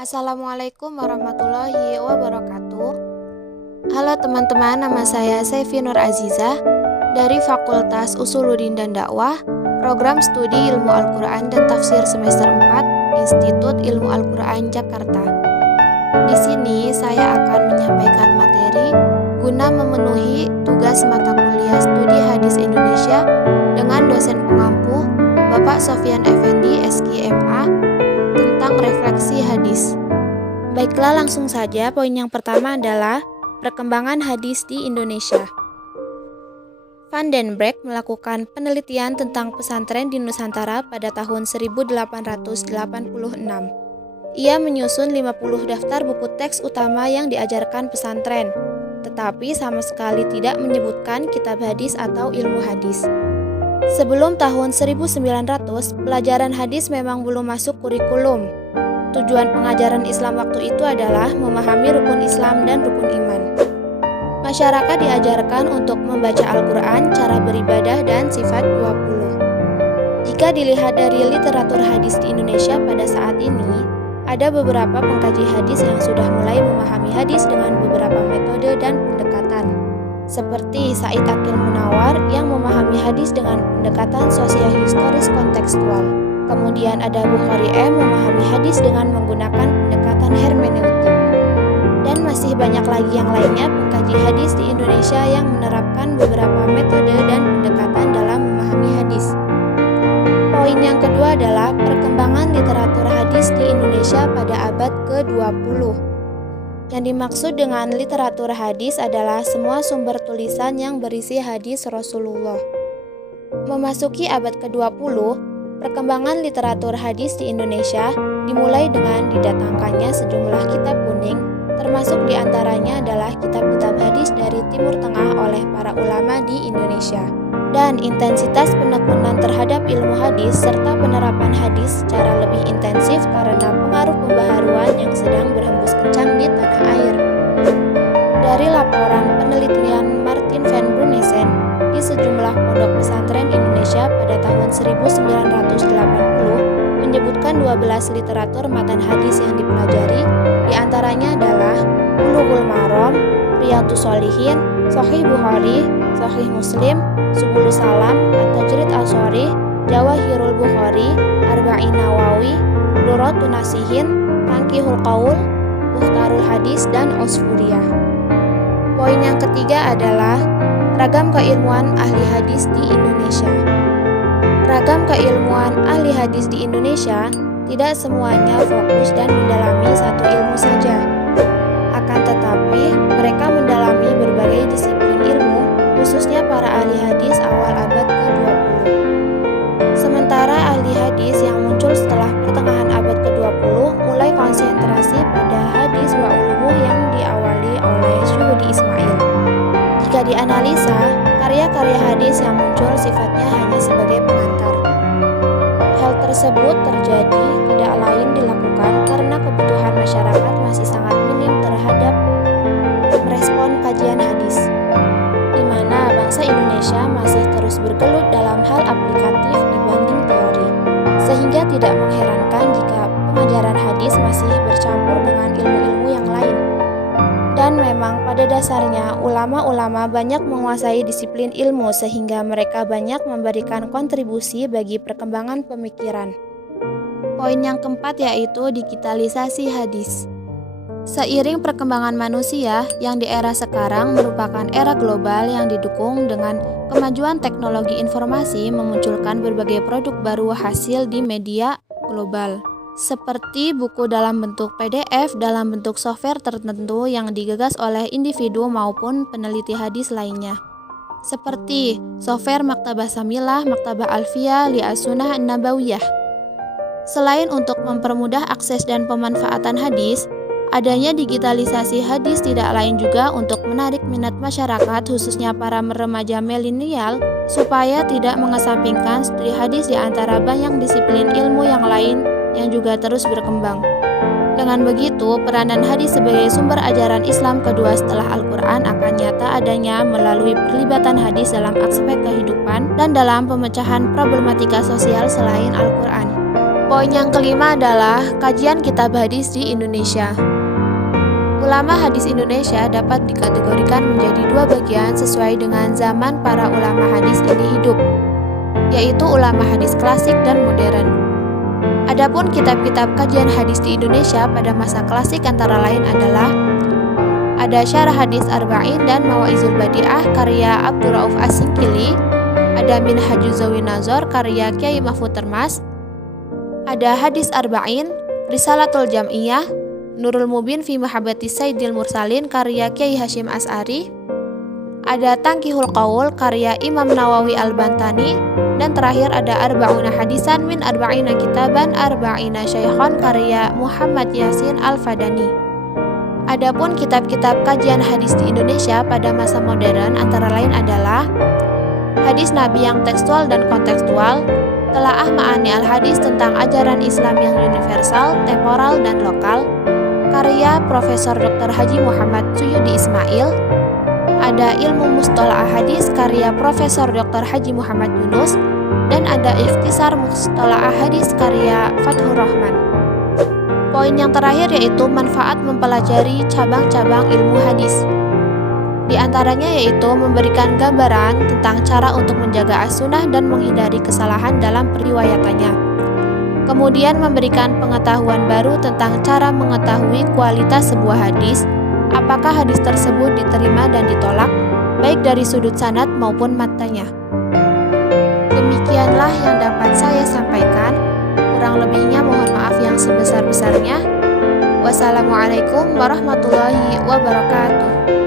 Assalamualaikum warahmatullahi wabarakatuh. Halo teman-teman, nama saya Saifi Nur Azizah dari Fakultas Usuluddin dan Dakwah, Program Studi Ilmu Al-Quran dan Tafsir Semester 4, Institut Ilmu Al-Quran Jakarta. Di sini saya akan menyampaikan materi guna memenuhi tugas mata kuliah Studi Hadis Indonesia dengan dosen pengampu Bapak Sofyan Effendi, SKMA, tentang refleksi hadis. Baiklah, langsung saja. Poin yang pertama adalah perkembangan hadis di Indonesia. Van den Broek melakukan penelitian tentang pesantren di Nusantara pada tahun 1886. Ia menyusun 50 daftar buku teks utama yang diajarkan pesantren, tetapi sama sekali tidak menyebutkan kitab hadis atau ilmu hadis. Sebelum tahun 1900, pelajaran hadis memang belum masuk kurikulum. Tujuan pengajaran Islam waktu itu adalah memahami rukun Islam dan rukun iman. Masyarakat diajarkan untuk membaca Al-Quran, cara beribadah, dan sifat 20. Jika dilihat dari literatur hadis di Indonesia pada saat ini, ada beberapa pengkaji hadis yang sudah mulai memahami hadis dengan beberapa metode dan pendekatan. Seperti Said Akil Munawar yang memahami hadis dengan pendekatan sosio-historis kontekstual. Kemudian ada Bukhari M memahami hadis dengan menggunakan pendekatan hermeneutik. Dan masih banyak lagi yang lainnya pengkaji hadis di Indonesia yang menerapkan beberapa metode dan pendekatan dalam memahami hadis. Poin yang kedua adalah perkembangan literatur hadis di Indonesia pada abad ke-20. Yang dimaksud dengan literatur hadis adalah semua sumber tulisan yang berisi hadis Rasulullah. Memasuki abad ke-20, perkembangan literatur hadis di Indonesia dimulai dengan didatangkannya sejumlah kitab kuning, termasuk diantaranya adalah kitab-kitab hadis dari Timur Tengah oleh para ulama di Indonesia. Dan intensitas penekunan terhadap ilmu hadis serta penerapan hadis secara lebih intensif karena pengaruh pembaharuan yang sedang berhembus kencang di tanah air. Dari laporan penelitian Martin van Brunesen di sejumlah pondok pesantren Indonesia pada tahun 1980 menyebutkan 12 literatur matan hadis yang dipelajari, diantaranya adalah Bulughul Maram, Riyadhus Shalihin, Sahih Bukhari, Sahih Muslim, Subulus Salam, At-Tajrid Al-Shorih, Jawahirul Bukhari, Arba'in Nawawi, Durratun Nasihin, Tanqihul Qaul, Mukhtarul Hadis, dan Usfuriyah. Poin yang ketiga adalah ragam keilmuan ahli hadis di Indonesia. Ragam keilmuan ahli hadis di Indonesia tidak semuanya fokus dan mendalami satu ilmu saja. Akan tetapi, mereka mendalami berbagai disiplin ilmu, khususnya para ahli hadis awal abad ke-20. Sementara ahli hadis yang muncul setelah pertengahan abad ke-20 mulai konsentrasi pada hadis wa ulumu yang diawali oleh Syuhudi Ismail. Jika dianalisa, karya-karya hadis yang muncul sifatnya hanya sebagai pengantar. Hal tersebut terjadi tidak lain dilakukan karena kebutuhan masyarakat masih sangat minim terhadap merespon kajian hadis, di mana bangsa Indonesia masih terus bergelut dalam hal aplikatif dibanding teori, sehingga tidak mengherankan jika pengajaran hadis masih bercampur dengan ilmu-ilmu yang lain. Dan memang pada dasarnya ulama-ulama banyak menguasai disiplin ilmu sehingga mereka banyak memberikan kontribusi bagi perkembangan pemikiran. Poin yang keempat yaitu digitalisasi hadis. Seiring perkembangan manusia yang di era sekarang merupakan era global yang didukung dengan kemajuan teknologi informasi memunculkan berbagai produk baru hasil di media global. Seperti buku dalam bentuk PDF dalam bentuk software tertentu yang digagas oleh individu maupun peneliti hadis lainnya. Seperti software Maktabah Samilah, Maktabah Alfiyah, Li'as-Sunnah An-Nabawiyah. Selain untuk mempermudah akses dan pemanfaatan hadis, adanya digitalisasi hadis tidak lain juga untuk menarik minat masyarakat khususnya para remaja milenial supaya tidak mengesampingkan studi hadis di antara banyak disiplin ilmu yang lain yang juga terus berkembang. Dengan begitu, peranan hadis sebagai sumber ajaran Islam kedua setelah Al-Quran akan nyata adanya melalui perlibatan hadis dalam aspek kehidupan dan dalam pemecahan problematika sosial selain Al-Quran. Poin yang kelima adalah kajian kitab hadis di Indonesia. Ulama hadis Indonesia dapat dikategorikan menjadi dua bagian sesuai dengan zaman para ulama hadis ini hidup, yaitu ulama hadis klasik dan modern. Adapun kitab-kitab kajian hadis di Indonesia pada masa klasik antara lain adalah ada Syarah Hadis Arba'in dan Mawaizul Badi'ah karya Abdurrauf As-Singkili, ada Minhajuz Zawi Nazar karya Kiai Mahfud Termas, ada Hadis Arba'in, Risalatul Jam'iyah, Nurul Mubin fi Mahabbati Sayyidil Mursalin karya Kiai Hashim As'ari, ada Tangkihul Qaul karya Imam Nawawi Al-Bantani, dan terakhir ada Arba'una Hadisan min Arba'ina Kitaban Arba'ina Syaikhan karya Muhammad Yasin Al-Fadani. Adapun kitab-kitab kajian hadis di Indonesia pada masa modern antara lain adalah Hadis Nabi yang tekstual dan kontekstual, Telaah Ma'ani Al-Hadis tentang ajaran Islam yang universal, temporal, dan lokal, karya Profesor Dr. Haji Muhammad Suyudi Ismail, ada Ilmu Mustalah Hadis karya Profesor Dr. Haji Muhammad Yunus, dan ada Ikhtisar Mustalah Hadis karya Fathur Rahman. Poin yang terakhir yaitu manfaat mempelajari cabang-cabang ilmu hadis. Di antaranya yaitu memberikan gambaran tentang cara untuk menjaga as-sunnah dan menghindari kesalahan dalam periwayatannya. Kemudian memberikan pengetahuan baru tentang cara mengetahui kualitas sebuah hadis, apakah hadis tersebut diterima dan ditolak, baik dari sudut sanad maupun matanya. Demikianlah yang dapat saya sampaikan, kurang lebihnya mohon maaf yang sebesar-besarnya. Wassalamualaikum warahmatullahi wabarakatuh.